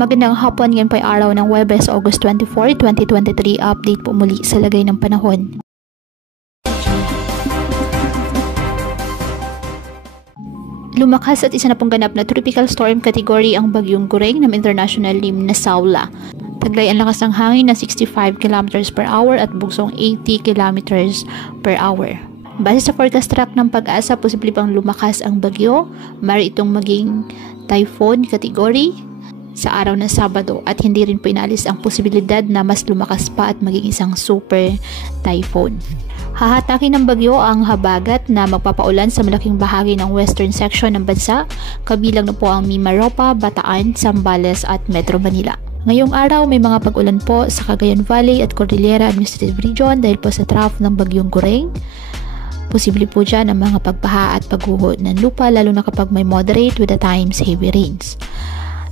Magandang hapon, ngayon po ay araw ng Huwebes, August 24, 2023. Update po muli sa lagay ng panahon. Lumakas at isa na pong ganap na tropical storm category ang bagyong Gureng ng international name na Saula. Taglay ang lakas ng hangin na 65 km per hour at bugsong 80 km per hour. Base sa forecast track ng Pag-asa, posible pang lumakas ang bagyo, maaari itong maging typhoon category sa araw ng Sabado at hindi rin po inalis ang posibilidad na mas lumakas pa at maging isang super typhoon. Hahatakin ng bagyo ang habagat na magpapaulan sa malaking bahagi ng western section ng bansa, kabilang na po ang Mimaropa, Bataan, Zambales at Metro Manila. Ngayong araw may mga pag-ulan po sa Cagayan Valley at Cordillera Administrative Region dahil po sa trough ng bagyong Gureng. Posible po dyan ang mga pagbaha at pagguho ng lupa lalo na kapag may moderate with at times heavy rains.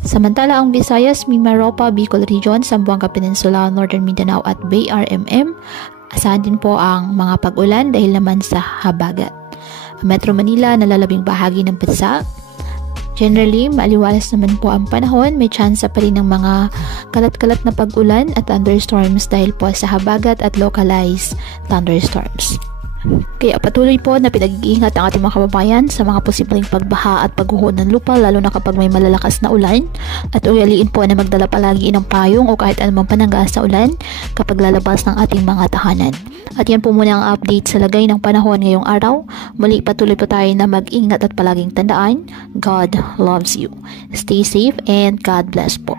Samantala ang Visayas, Mimaropa, Bicol Region, Zamboanga Peninsula, Northern Mindanao at BRMM, asahan din po ang mga pag-ulan dahil naman sa habagat. Metro Manila, nalalabing bahagi ng bansa. Generally, maaliwalas naman po ang panahon, may tsansa pa rin ng mga kalat-kalat na pag-ulan at thunderstorms dahil po sa habagat at localized thunderstorms. Kaya patuloy po na pinag-iingat ang ating mga kababayan sa mga posibleng pagbaha at pagguho ng lupa lalo na kapag may malalakas na ulan at ugaliin po na magdala palagi ng payong o kahit anumang panangga sa ulan kapag lalabas ng ating mga tahanan. At yan po muna ang update sa lagay ng panahon ngayong araw. Muli patuloy po tayo na mag-ingat at palaging tandaan, God loves you. Stay safe and God bless po.